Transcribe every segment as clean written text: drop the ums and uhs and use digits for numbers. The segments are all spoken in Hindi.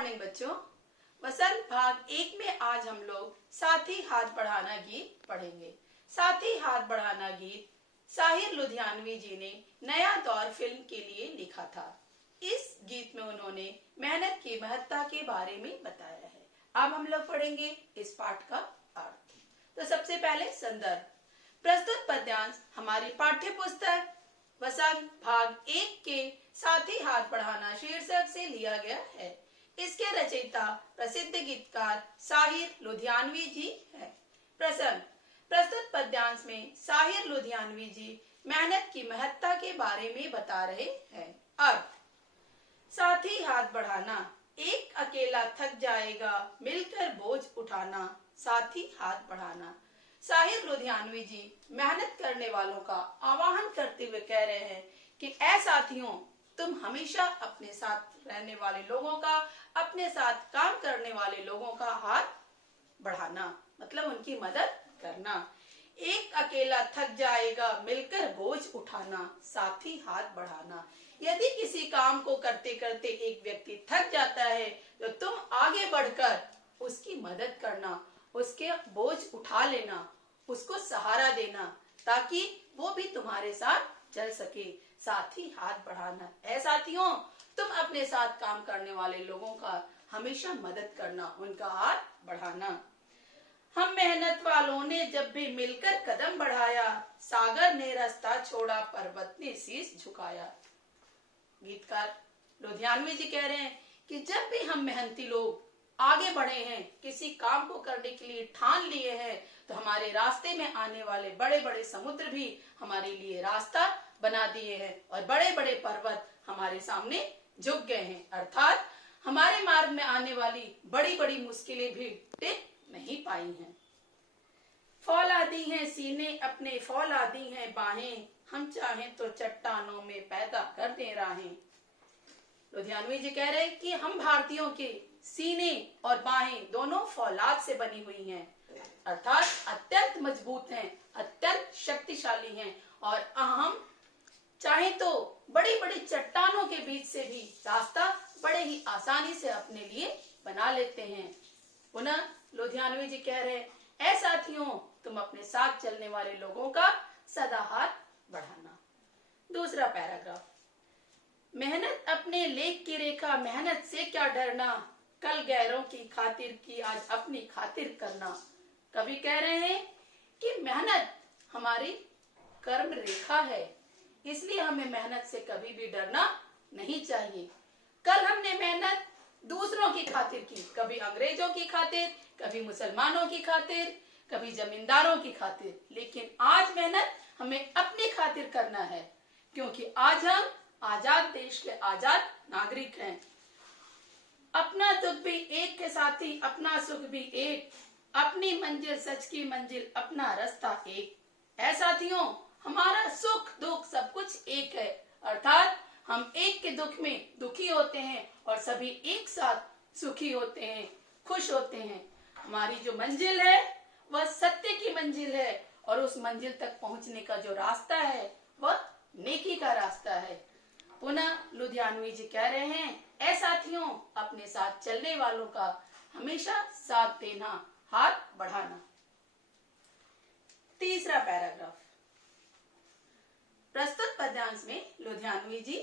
मॉर्निंग बच्चों। वसंत भाग 1 में आज हम लोग साथी हाथ बढ़ाना गीत पढ़ेंगे। साथी हाथ बढ़ाना गीत साहिर लुधियानवी जी ने नया दौर फिल्म के लिए लिखा था। इस गीत में उन्होंने मेहनत की महत्ता के बारे में बताया है। अब हम लोग पढ़ेंगे इस पाठ का अर्थ। तो सबसे पहले संदर्भ। प्रस्तुत पद्यांश हमारी पाठ्य पुस्तक वसंत भाग 1 के साथी हाथ बढ़ाना शीर्षक से लिया गया है। इसके रचयिता प्रसिद्ध गीतकार साहिर लुधियानवी जी है। प्रसंग। प्रस्तुत पद्यांश में साहिर लुधियानवी जी मेहनत की महत्ता के बारे में बता रहे हैं। अर्थ। साथी हाथ बढ़ाना, एक अकेला थक जाएगा, मिलकर बोझ उठाना, साथी हाथ बढ़ाना। साहिर लुधियानवी जी मेहनत करने वालों का आह्वान करते हुए कह रहे हैं कि ऐ साथियों, तुम हमेशा अपने साथ रहने वाले लोगों का, अपने साथ काम करने वाले लोगों का हाथ बढ़ाना, मतलब उनकी मदद करना। एक अकेला थक जाएगा, मिलकर बोझ उठाना, साथी हाथ बढ़ाना। यदि किसी काम को करते करते एक व्यक्ति थक जाता है तो तुम आगे बढ़कर उसकी मदद करना, उसके बोझ उठा लेना, उसको सहारा देना, ताकि वो भी तुम्हारे साथ चल सके। साथी हाथ बढ़ाना। ऐ साथियों, तुम अपने साथ काम करने वाले लोगों का हमेशा मदद करना, उनका हाथ बढ़ाना। हम मेहनत वालों ने जब भी मिलकर कदम बढ़ाया, सागर ने रास्ता छोड़ा, पर्वत ने शीश झुकाया। गीतकार लुधियानवी जी कह रहे हैं कि जब भी हम मेहनती लोग आगे बढ़े हैं, किसी काम को करने के लिए ठान लिए हैं, तो हमारे रास्ते में आने वाले बड़े बड़े समुद्र भी हमारे लिए रास्ता बना दिए हैं और बड़े बड़े पर्वत हमारे सामने झुक गए हैं। अर्थात हमारे मार्ग में आने वाली बड़ी बड़ी मुश्किलें भी टिक नहीं पाई हैं। फौला दी हैं सीने अपने, फौला दी हैं बाहें, हम चाहें तो चट्टानों में पैदा कर दे राहें। लुधियानवी जी कह रहे हैं कि हम भारतीयों के सीने और बाहें दोनों फौलाद से बनी हुई हैं, अर्थात अत्यंत मजबूत हैं, अत्यंत शक्तिशाली हैं और हम चाहे तो बड़ी बड़ी चट्टानों के बीच से भी रास्ता बड़े ही आसानी से अपने लिए बना लेते हैं। पुनः लुधियानवी जी कह रहे हैं, ऐ साथियों, तुम अपने साथ चलने वाले लोगों का सदा हाथ बढ़ाना। दूसरा पैराग्राफ। मेहनत अपने लेख की रेखा, मेहनत से क्या डरना, कल गैरों की खातिर की आज अपनी खातिर करना। कवि कह रहे हैं कि मेहनत हमारी कर्म रेखा है, इसलिए हमें मेहनत से कभी भी डरना नहीं चाहिए। कल हमने मेहनत दूसरों की खातिर की, कभी अंग्रेजों की खातिर, कभी मुसलमानों की खातिर, कभी जमींदारों की खातिर, लेकिन आज मेहनत हमें अपनी खातिर करना है, क्योंकि आज हम आजाद देश के आजाद नागरिक हैं। अपना दुख भी एक के साथी, अपना सुख भी एक, अपनी मंजिल सच की मंजिल, अपना रास्ता एक। ऐ साथियों, हमारा सुख दुख सब कुछ एक है, अर्थात हम एक के दुख में दुखी होते हैं और सभी एक साथ सुखी होते हैं, खुश होते हैं। हमारी जो मंजिल है वह सत्य की मंजिल है और उस मंजिल तक पहुंचने का जो रास्ता है वह नेकी का रास्ता है। पुनः लुधियानवी जी कह रहे हैं, ऐ साथियों, अपने साथ चलने वालों का हमेशा साथ देना, हाथ बढ़ाना। तीसरा पैराग्राफ। प्रस्तुत पद्यांश में लुधियानवी जी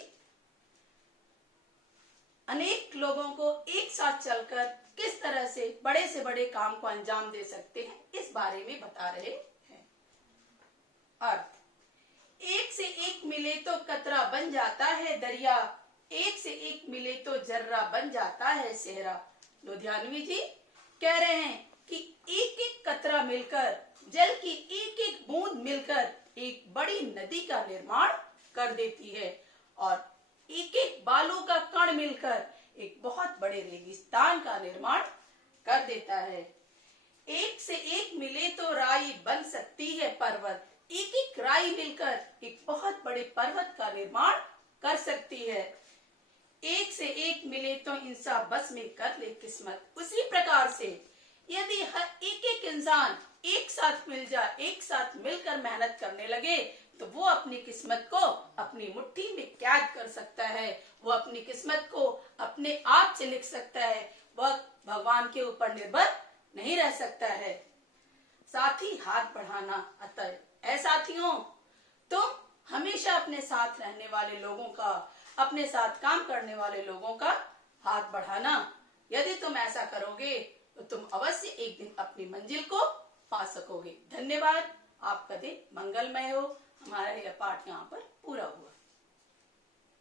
अनेक लोगों को एक साथ चलकर किस तरह से बड़े काम को अंजाम दे सकते हैं, इस बारे में बता रहे हैं। अर्थ। एक से एक मिले तो कतरा बन जाता है दरिया, एक से एक मिले तो जर्रा बन जाता है सेहरा। लुधियानवी जी कह रहे हैं कि एक एक कतरा मिलकर, जल की एक एक बूंद मिलकर एक बड़ी नदी का निर्माण कर देती है और एक एक बालू का कण मिलकर एक बहुत बड़े रेगिस्तान का निर्माण कर देता है। एक से एक मिले तो राई बन सकती है पर्वत, एक एक राई मिलकर एक बहुत बड़े पर्वत का निर्माण कर सकती है। एक से एक मिले तो इंसान बस में कर ले किस्मत। उसी प्रकार से यदि हर एक एक इंसान एक साथ मिल जाए, एक साथ मिलकर मेहनत करने लगे, तो वो अपनी किस्मत को अपनी मुट्ठी में कैद कर सकता है, वो अपनी किस्मत को अपने आप से लिख सकता है, वह भगवान के ऊपर निर्भर नहीं रह सकता है। साथी हाथ बढ़ाना। अतः ऐ साथियों, तुम हमेशा अपने साथ रहने वाले लोगों का, अपने साथ काम करने वाले लोगों का हाथ बढ़ाना। यदि तुम ऐसा करोगे तो तुम अवश्य एक दिन अपनी मंजिल को पा सकोगे। धन्यवाद। आपका दिन मंगलमय हो। हमारा यह पाठ यहाँ पर पूरा हुआ।